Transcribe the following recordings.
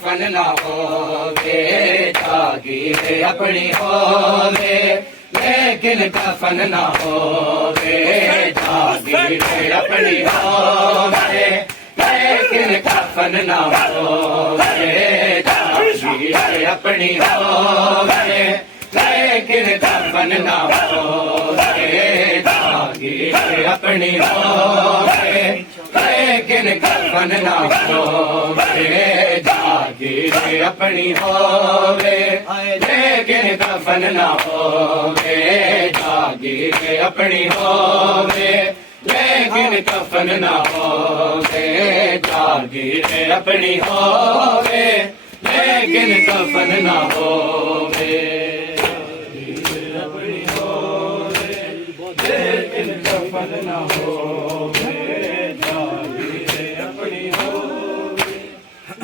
कफन ना होवे जागीर अपनी होवे, लेकिन कफन ना होवे जागीर अपनी होवे, लेकिन कफन ना होवे जागीर अपनी होवे, लेकिन कफन ना होवे जागीर अपनी होवे, लेकिन कफन ना होवे जागीर अपनी होवे, लेकिन कफन ना होवे जागीर अपनी होवे, लेकिन कफन ना होवे जागीर अपनी होवे, लेकिन कफन ना होवे अपनी होवे, लेकिन कफन ना होवे जागीर अपनी होवे,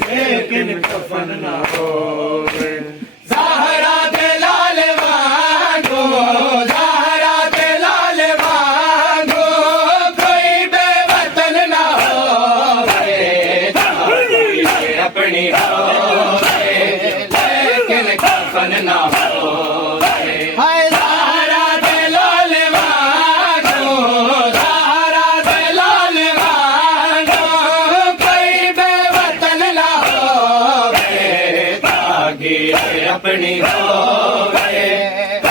लेकिन कफन ना होवे। ज़हरा दे लाल वांगू, ज़हरा दे लाल वांगू, कोई बेवतन ना होवे जागीर अपनी होवे, लेकिन कफन ना होवे। ज़हरा दे लाल वांगू, ज़हरा दे लाल वांगू, कोई बेवतन ना होवे जागीर अपनी होवे,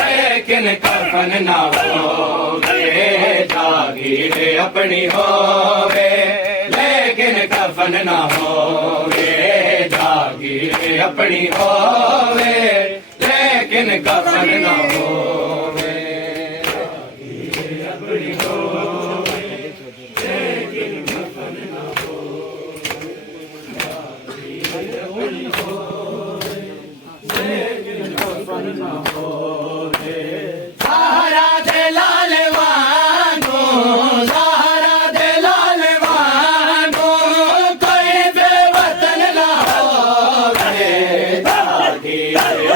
लेकिन कफन ना होवे जागीर अपनी होवे, लेकिन कफन ना होवे जागीर अपनी होवे, लेकिन कफन ना होवे जागीर अपनी होवे, लेकिन कफन ना होवे जागीर अपनी होवे, लेकिन कफन ना होवे। ज़हरा दे लाल वांगू, ज़हरा दे लाल वांगू, कोई बेवतन ना होवे जागीर अपनी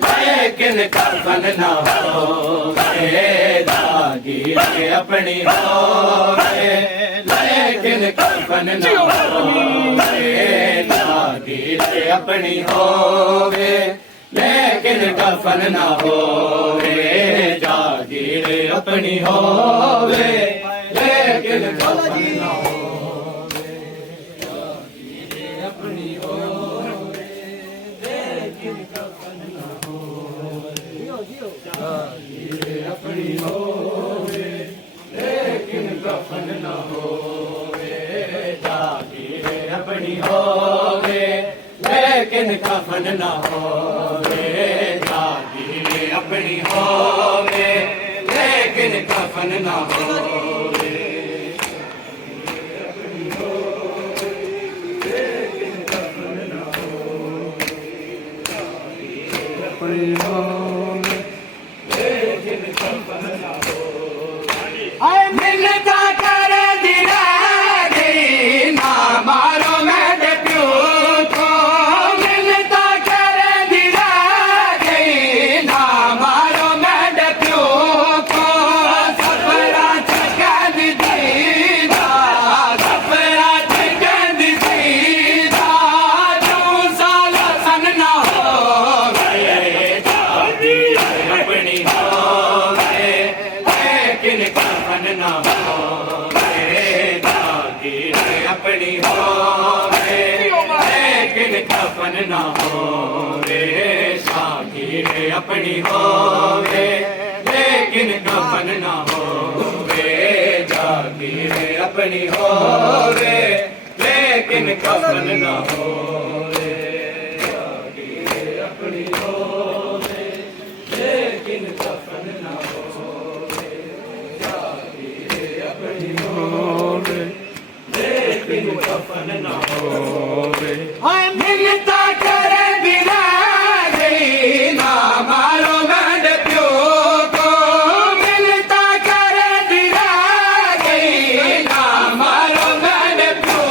होवे, लेकिन कफन ना होवे जागीर अपनी होवे, लेकिन कफन ना होवे जागीर अपनी होवे, लेकिन कफन ना होवे जागीर अपनी होवे, लेकिन कफन ना होवे जागीर अपनी होवे, लेकिन कफन ना होवे जागीर अपनी होवे, लेकिन कफन ना होवे जागीर अपनी होवे, लेकिन कफन ना होवे जागीर अपनी होवे, लेकिन कफन ना होवे अपनी होवे, लेकिन कफन ना होवे जागीर अपनी होवे, लेकिन कफन ना होवे। आए मिलता करे दिला दी ना मारो मेरे प्यो को, मिलता करे दिला दी ना मारो मेरे प्यो को, सफरा चकन दीदा, सफरा चकन दीदा, तू साला सन ना हो गए ना होवे, जागीर अपनी होवे लेकिन कफन ना होवे, जागीर अपनी होवे लेकिन कफन ना होवे, जागीर अपनी होवे लेकिन कफन ना होवे, जागीर अपनी होवे लेकिन कफन ना होवे। हाय मिलता करे बिना गई ना मारो बंद प्यो को, मिलता करे बिना गई ना मारो बंद प्यो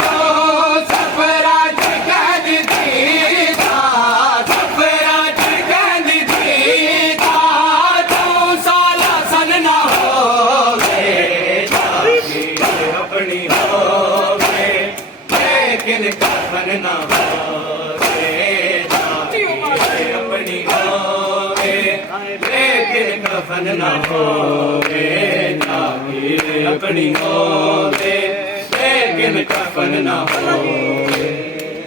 को, सफरा ठिकान दी था, सफरा ठिकान दी था, तू साला सन ना होवे, जागीर अपनी होवे लेकिन कफन ना होवे, जागीर अपनी होवे लेकिन कफन ना होवे, जागीर अपनी होवे लेकिन कफन ना होवे,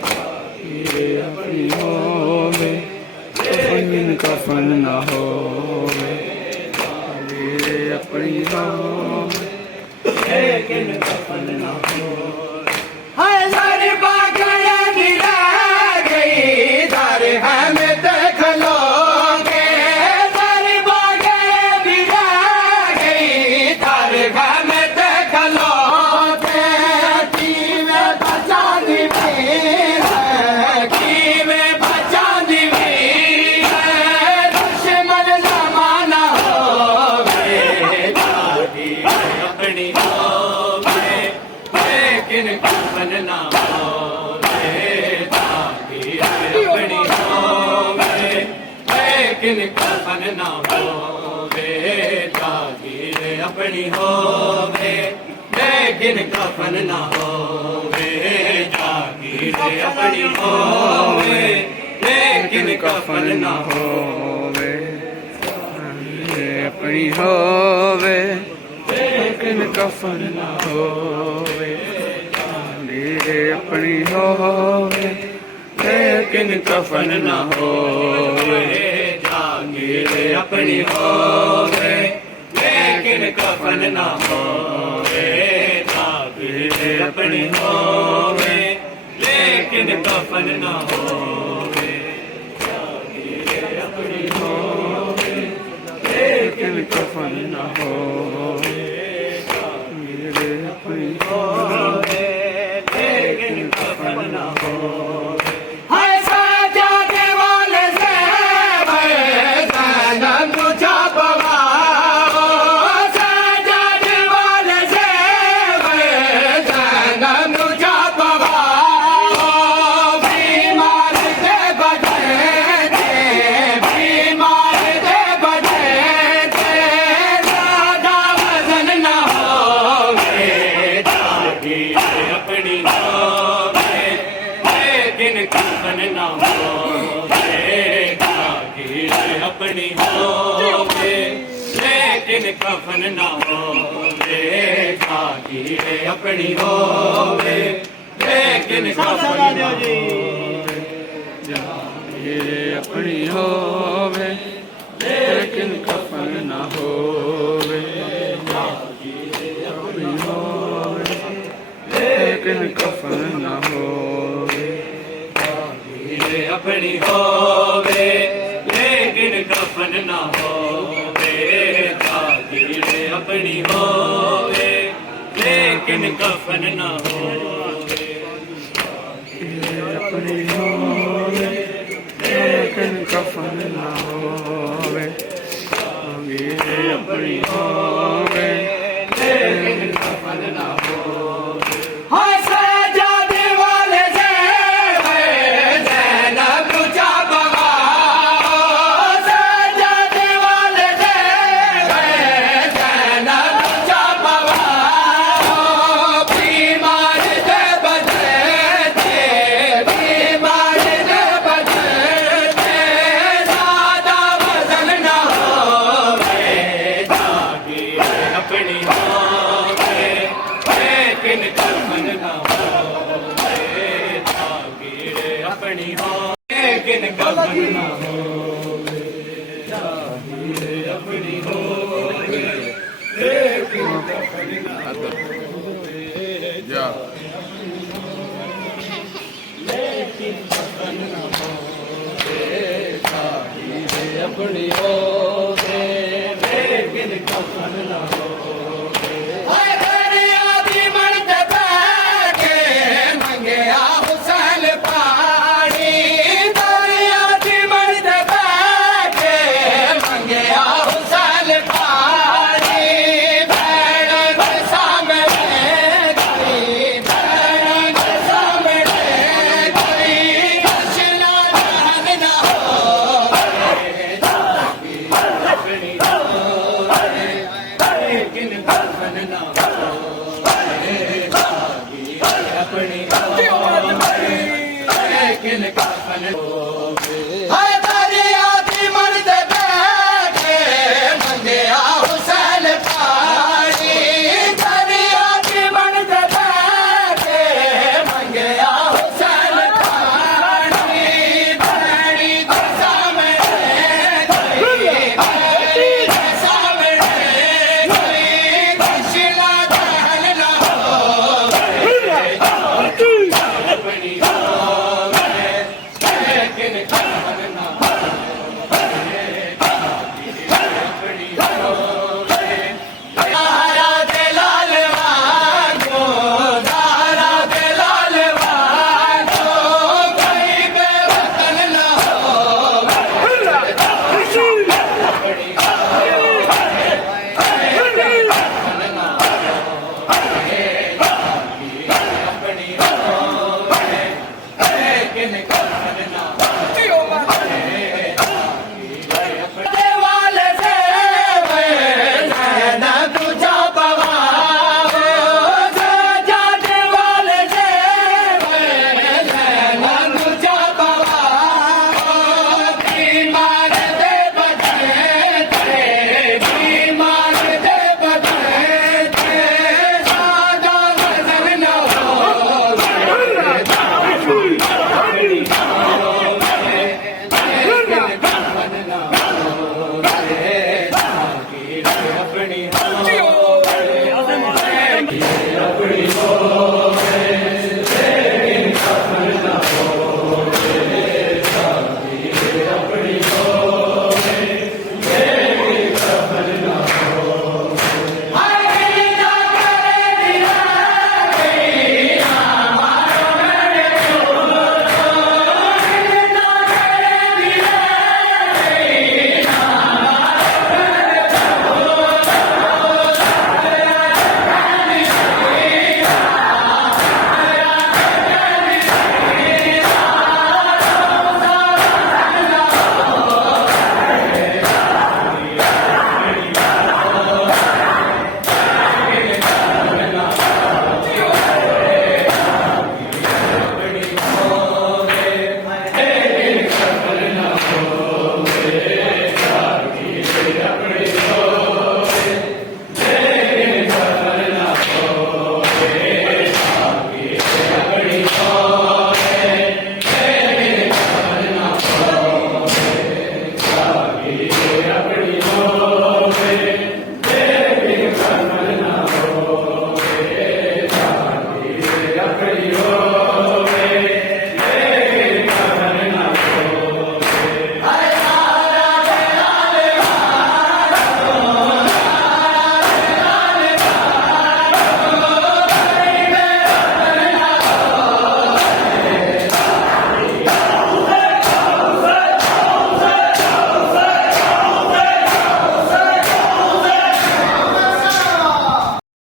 जागीर अपनी होवे लेकिन कफन ना होवे, जागीर अपनी होवे लेकिन कफन ना होवे। हाय सारे बागड़े मिला गई दर हम देख लोगे, सारे बागड़े मिला गई दर हम देख लोगे, की में बचा दी की में बचा दी दुश्मन जमाना होवे, जागीर अपनी होवे लेकिन कफन ना होवे, जागीर अपनी होवे लेकिन कफन ना होवे, जागीर अपनी होवे लेकिन कफन ना होवे, जागीर अपनी होवे लेकिन कफन ना होवे, जागीर अपनी होवे लेकिन कफन ना होवे, जागीर अपनी होवे लेकिन कफन ना होवे, जागीर अपनी होवे लेकिन कफन ना होवे, जागीर अपनी होवे लेकिन कफन ना होवे, जागीर अपनी होवे लेकिन कफन ना होवे, जागीर अपनी होवे लेकिन कफन ना होवे। हाय साजादे वाले से सनम तुझा पवाओ, साजादे वाले से सनम तुझा पवाओ, बीमार दे बजे थे, बीमार दे बजे थे, ज्यादा वजन ना होवे, जागीर अपनी होवे लेकिन कफन ना होवे, जागीर अपनी होवे लेकिन कफन ना होवे, जागीर अपनी होवे लेकिन कफन ना होवे, जागीर अपनी होवे लेकिन कफन ना होवे, जागीर अपनी होवे लेकिन कफन ना होवे, जागीर अपनी होवे लेकिन कफन ना होवे, जागीर अपनी होवे लेकिन कफन ना होवे, जागीर अपनी होवे लेकिन कफन ना होवे, जागीर अपनी होवे लेकिन कफन ना होवे। हाय साजादे वाले से सनम तुझा पवाओ, साजादे वाले से सनम तुझा पवाओ, बीमार दे बजे थे, बीमार दे बजे थे, ਜਾ ਆਪਣੀ ਹੋਵੇ ਲੇਕਿਨ ਕਫਨ ਨਾ ਹੋ